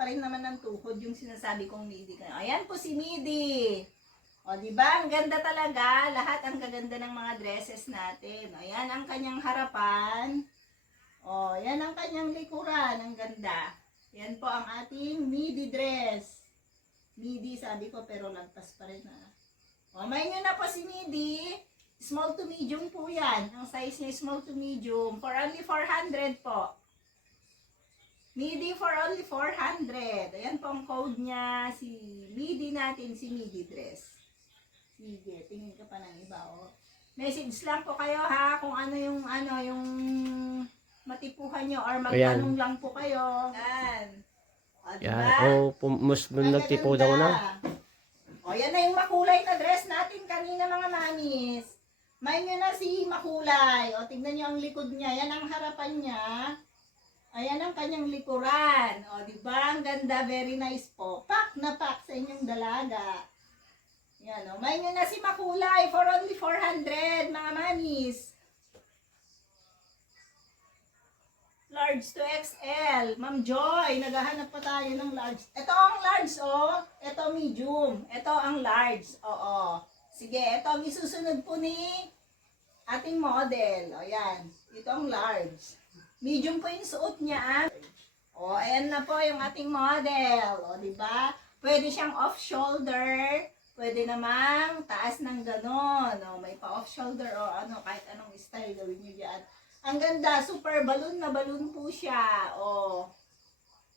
pa rin naman ng tuhod yung sinasabi kong midi. Ayan po si midi. O, di ba? Ang ganda talaga. Lahat ang gaganda ng mga dresses natin. O, yan ang kanyang harapan. O, yan ang kanyang likuran. Ang ganda. Yan po ang ating midi dress. Midi, sabi ko, pero lagpas pa rin na. O, may nyo na po si midi. Small to medium po yan. Ang size niya small to medium. For only 400 po. Midi for only 400. Ayan po ang code niya. Si midi natin, si midi dress. Sige, tingin ka pa ng iba, oh. Message lang po kayo, ha, kung ano yung matipuhan nyo or magtanong lang po kayo. Yan. O, diba? Yan. Mas nagtipo daw na. O, yan na yung makulay na dress natin kanina, mga manis. May nyo na si makulay. O, tignan nyo ang likod niya. Yan ang harapan niya. Ayan ang kanyang likuran. O, diba? Ang ganda. Very nice po. Pak na pak sa inyong dalaga. Yan, o. May nyo na si makulay for only 400, mga manis. Large to XL. Ma'am Joy, naghahanap pa tayo ng large. Ito ang large, oh. Ito medium. Ito ang large. Oo. Sige, ito ang isusunod po ni ating model. O, yan. Ito ang large. Medium po yung suot niya. O, ayan na po yung ating model. O, diba? Pwede siyang off-shoulder. Pwede namang taas ng ganon. O, may pa-off-shoulder o ano, kahit anong style gawin nyo dyan. Ang ganda, super balloon na balloon po siya. O,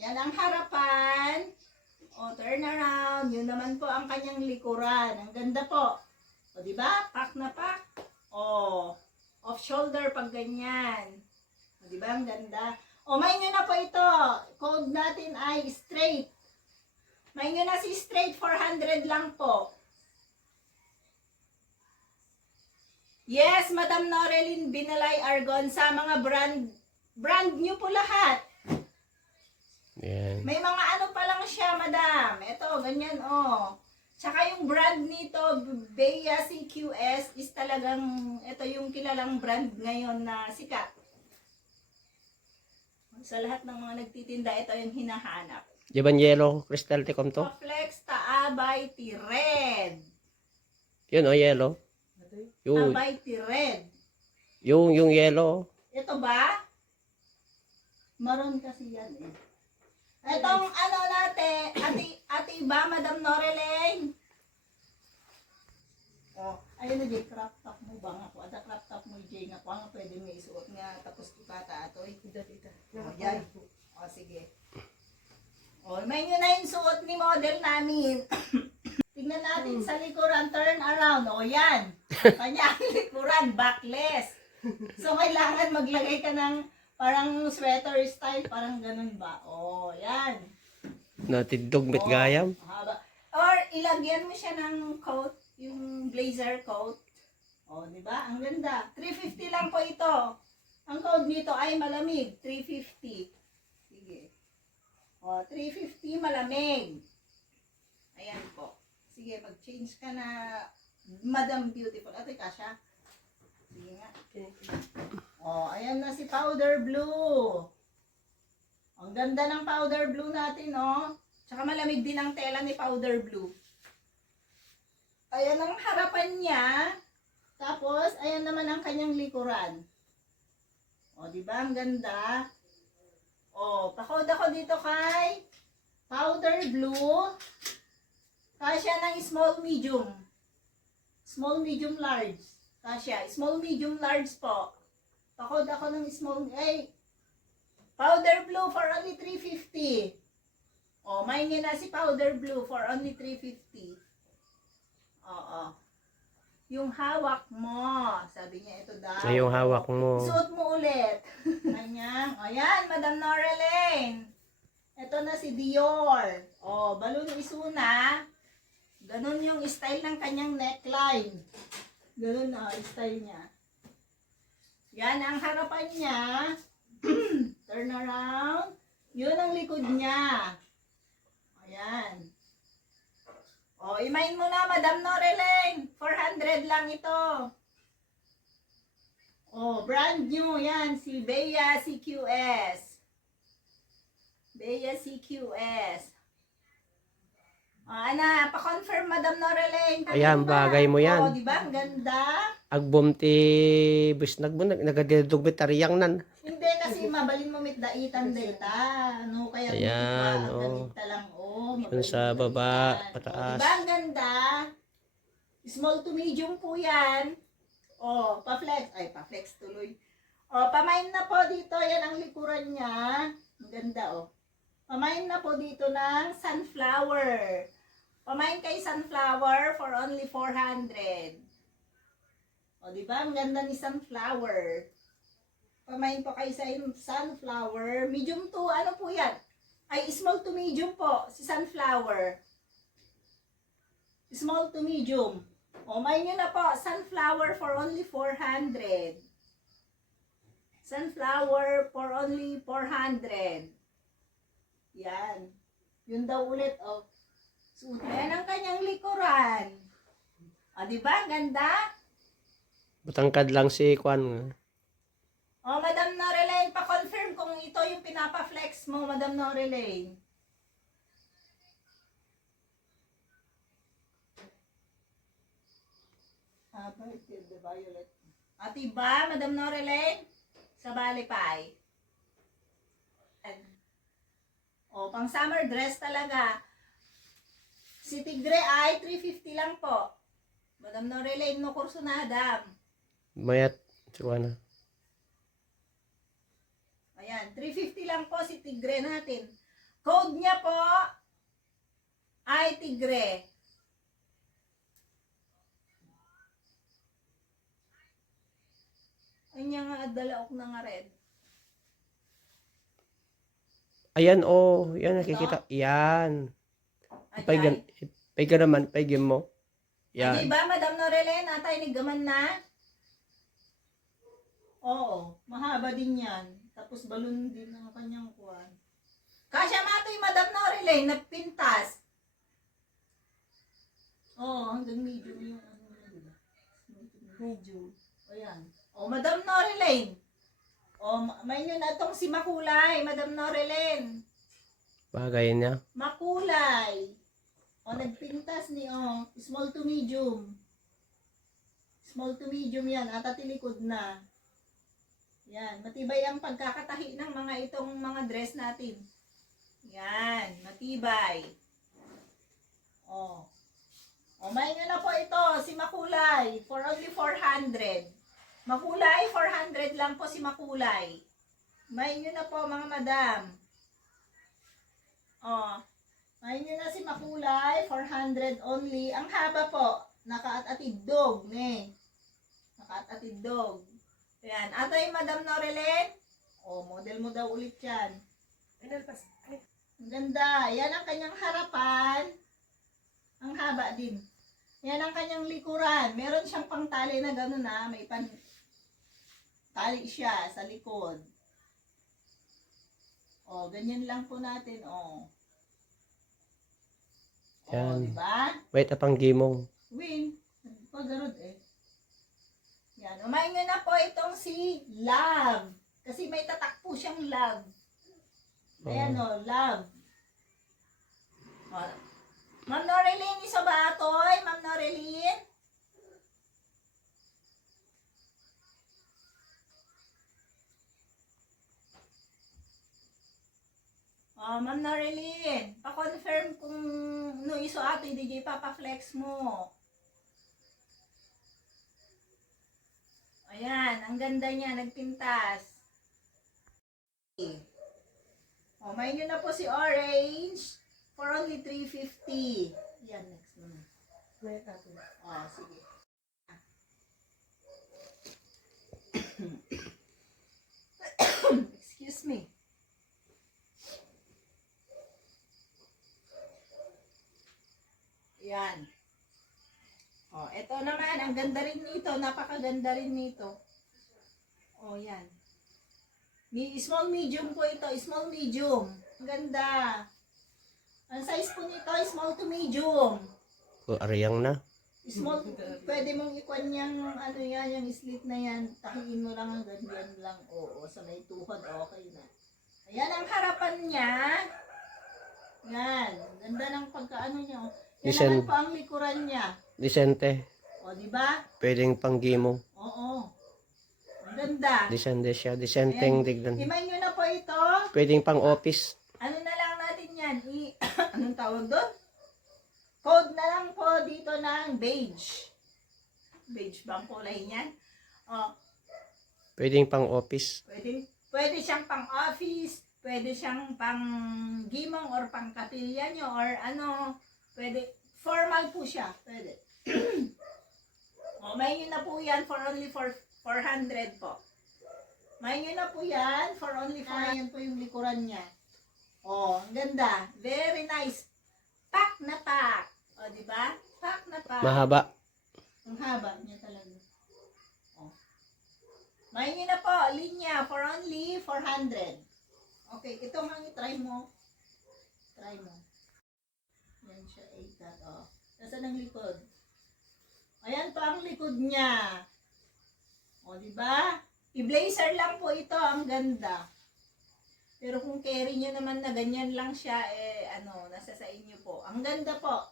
yan ang harapan. O, turn around. Yun naman po ang kanyang likuran. Ang ganda po. O, diba? Pak na pak. O, off-shoulder pag ganyan. O, diba? Ang ganda. O, may nyo na po ito. Code natin ay straight. May nyo na si straight 400 lang po. Yes, Madam Noreline Binalay Argon sa mga brand new po lahat. Yan. May mga ano pa lang siya, Madam. Ito, ganyan, oh. Tsaka yung brand nito, Bea CQS, is talagang, ito yung kilalang brand ngayon na sikat. Sa lahat ng mga nagtitinda, ito yung hinahanap. Di ba yellow crystal ticom to? Flex Taabay Red. Yun, yellow. Yung, Abay Red. yung yellow. Ito ba? Maroon kasi yan eh. Itong ano natin, ate ba, Madam Noreline? Oh, ayun na, Jay, crop top mo ba nga po? Ada crop top mo, Jay, nga po nga pwede may isuot nga, tapos ipata ato. Ida. Oh, yan. Oh, sige. Oh, may nyo na yung suot ni model namin. Tingnan natin sa likuran, turn around. O, yan. Kanyang likuran, backless. So, kailangan maglagay ka ng parang sweater style, parang ganun ba? O, yan. Natidog mit gayam. Haba. Or, ilagyan mo siya ng coat, yung blazer coat. O, di ba? Ang ganda. 350 lang po ito. Ang code nito ay malamig, 350. Sige. O, 350 malamig. Ayan po. Sige, mag-change ka na Madam Beautiful. Ate, kasha. Sige nga. O, ayan na si powder blue. Ang ganda ng powder blue natin, oh. Tsaka malamig din ang tela ni powder blue. Ayan ang harapan niya. Tapos, ayan naman ang kanyang likuran. O, diba? Ang ganda. O, pakod ako dito kay powder blue. Kasya ng small, medium. Small, medium, large. Kasya. Small, medium, large po. Pakod ako ng small, powder blue for only 350. O, may nga na si powder blue for only 350. Oo. Yung hawak mo. Sabi niya, ito daw. Ay, yung hawak mo. Suot mo ulit. Kanyang. O yan, Madam Noreline. Ito na si Dior. O, balloon isuna. Ganun yung style ng kanyang neckline. Ganun na style niya. Yan ang harapan niya. Turn around. Yun ang likod niya. Ayan. O, imain mo na, Madam Noreline. 400 lang ito. O, brand new yan. Si Bea CQS. Bea CQS. Ana, pa-confirm, Madam Norelaine. Ayan, bagay mo yan. Di ba? Ang ganda. Agbom ti busnag mo, nagadidugmit tariyang nan. Hindi kasi mabalin mo mit daitan data. No, kaya Ayan, ganita lang. Yun sa baba, Di pataas. ba? Ang ganda. Small to medium po yan. Pa-flex. Ay, pa-flex tuloy. Pamain na po dito. Yan ang likuran niya. Ang ganda, Pamain na po dito ng sunflower. Pamain kay sunflower for only 400. Di ba? Ang ganda ni sunflower. Pamain po kay sunflower. Medium to, ano po yan? Ay, small to medium po, si sunflower. Small to medium. Main nyo na po, sunflower for only 400. Sunflower for only 400. Yan. Yun daw ulit, So, yan ang kanyang likuran. Di ba? Ganda? Batangkad lang si Kwan. Madam Norelaine, pa-confirm kung ito yung pinapa-flex mo, Madam Norelaine. The violet. Ba, Madam Norelaine? Sa Balipay. Pang summer dress talaga. Si Tigre ay 350 lang po. Madam Norelaine, no kurso na, Adam. Mayat, si Kwan. Ayan, 350 lang po si Tigre natin. Code niya po ay Tigre. Ay niya nga, dalaok na nga red. Ayan, yan nakikita. Yan. Ayan. Paigan naman, paigin mo. Yan. Yan. Diba, Madam Norelaine, atay nigaman na? Oo, mahaba din yan. Tapos balon din ang kanyang kuwan. Kasya matoy, Madam Norelaine, nagpintas. Hanggang medium yung medium. Ayan. Madam Norelaine. May nyo na itong si Makulay, Madam Norelaine. Bagay niya. Makulay. Nagpintas ni, small to medium. Small to medium yan, atatilikod na. Yan, matibay ang pagkakatahi ng mga itong mga dress natin. Yan, matibay. May nga na po ito, si Makulay, for only 400. Makulay, 400 lang po si Makulay. May nyo na po, mga madam. May nyo na si Makulay, 400 only. Ang haba po, nakaat-atid dog, Nakaat-atid dog. Ayan, atay, Madam Norelaine. Model mo daw ulit yan. Ang ganda. Yan ang kanyang harapan. Ang haba din. Yan ang kanyang likuran. Meron siyang pangtali na gano'n na. May tali siya sa likod. Ganyan lang po natin. Yan. Diba? Wait, apang gimong. Win. Paggarod Yan. Umain na po itong si Love. Kasi may tatak po siyang love. Ayan love. Ma'am Noreline, isa ba atoy? Ma'am Noreline? Ma'am Noreline, pa-confirm kung no iso atoy DJ papa-flex mo. Ayan, ang ganda niya, nagpintas. May nyo na po si Orange for only 350. Yan, next naman. Sige. Excuse me. Yan. Ito naman, ang ganda rin nito, napakaganda rin nito. Yan. Small medium po ito, small medium. Ang ganda. Ang size po nito, small to medium. Ariyang na. Small, pwede mong ikuan yung yung slit na yan, takiin mo lang hanggang yan lang. Sa may tuhod, okay na. Ayan ang harapan niya. Yan. Ganda ng pagkaano niya. Yan Disen- naman po ang likuran niya. Disente. O, di ba? Pwedeng panggimong. Oo. Ang ganda. Disente siya. Disenteng Ayan. tignan. Himay nyo na po ito. Pwedeng pang office. Ano na lang natin yan? Anong tawag doon? Code na lang po dito ng beige. Beige ba ang kulay niyan? O, Pwedeng pang office. pwede siyang pang office, pwede siyang pang gimong or pang kapilya nyo or ano, pwede, formal po siya, pwede. O, may yun na po yan for only 400 po. May yun na po yan for only 400. Yan po yung likuran niya. O, ang ganda. Very nice. Pack na pack. O, di ba? Pack na pack. Mahaba. Ang haba niya talaga. Oh. May nyo na po, linya for only 400. Okay, ito nga i-try mo. Try mo. Yan siya, 8 oh. Nasaan ang likod? Ayan pa ang likod niya. O, di ba? I-blazer lang po ito, ang ganda. Pero kung carry nyo naman na ganyan lang siya, nasa sa inyo po. Ang ganda po.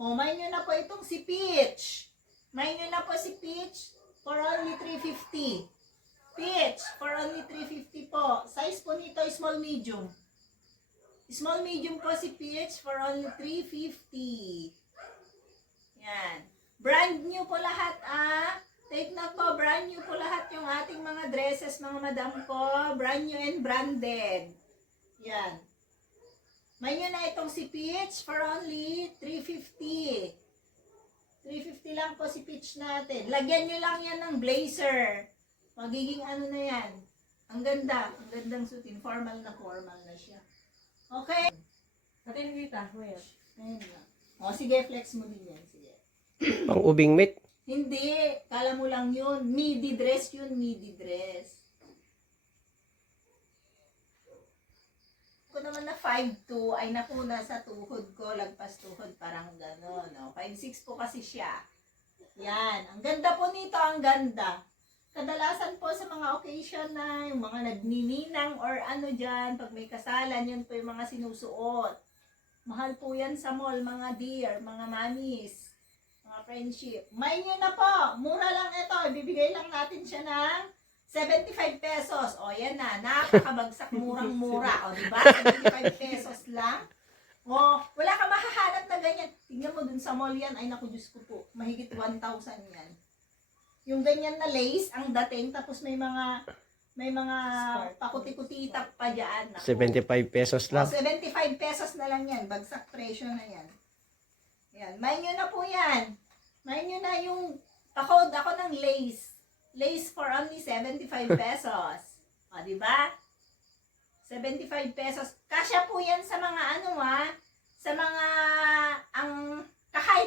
O, may nyo na po itong si Peach. May nyo na po si Peach for only 350. Peach for only 350 po. Size po nito small medium. Small medium po si Peach for only 350. Yan. Brand new po lahat Take note po, brand new po lahat yung ating mga dresses, mga madam po. Brand new and branded. Yan. May nyo na itong si Peach for only 350. 350 lang po si Peach natin. Lagyan nyo lang yan ng blazer. Magiging ano na yan. Ang ganda. Ang gandang sutin. Formal na siya. Okay? Atin kita, Mayat. Ayun na. O, sige, flex mo din yan. Sige. Pang ubing meat. Hindi. Kala mo lang yun. Midi dress yun. Midi dress. Ko naman na 5'2", ay nakuna sa tuhod ko, lagpas tuhod, parang gano'n, no? 5'6" po kasi siya. Yan, ang ganda po nito, ang ganda. Kadalasan po sa mga occasion na yung mga nagnininang or ano dyan, pag may kasalan, yun po yung mga sinusuot. Mahal po yan sa mall, mga dear, mga mamis, mga friendship. May nyo na po, mura lang ito, ibibigay lang natin siya ng 75 pesos. O, yan na. Napakabagsak, murang-mura. O, diba? 75 pesos lang. O, wala ka mahahanap na ganyan. Tingnan mo dun sa mall yan. Ay, naku, Diyos ko po. Mahigit 1,000 yan. Yung ganyan na lace, ang dating. Tapos may mga pakuti-kutitak pa dyan. Naku. 75 pesos O, lang. 75 pesos na lang yan. Bagsak presyo na yan. Yan. May nyo na po yan. May nyo na yung pakod ako ng lace. Lace for only 75 pesos. O, di ba? 75 pesos. Kasya po yan sa mga sa mga, ang kahit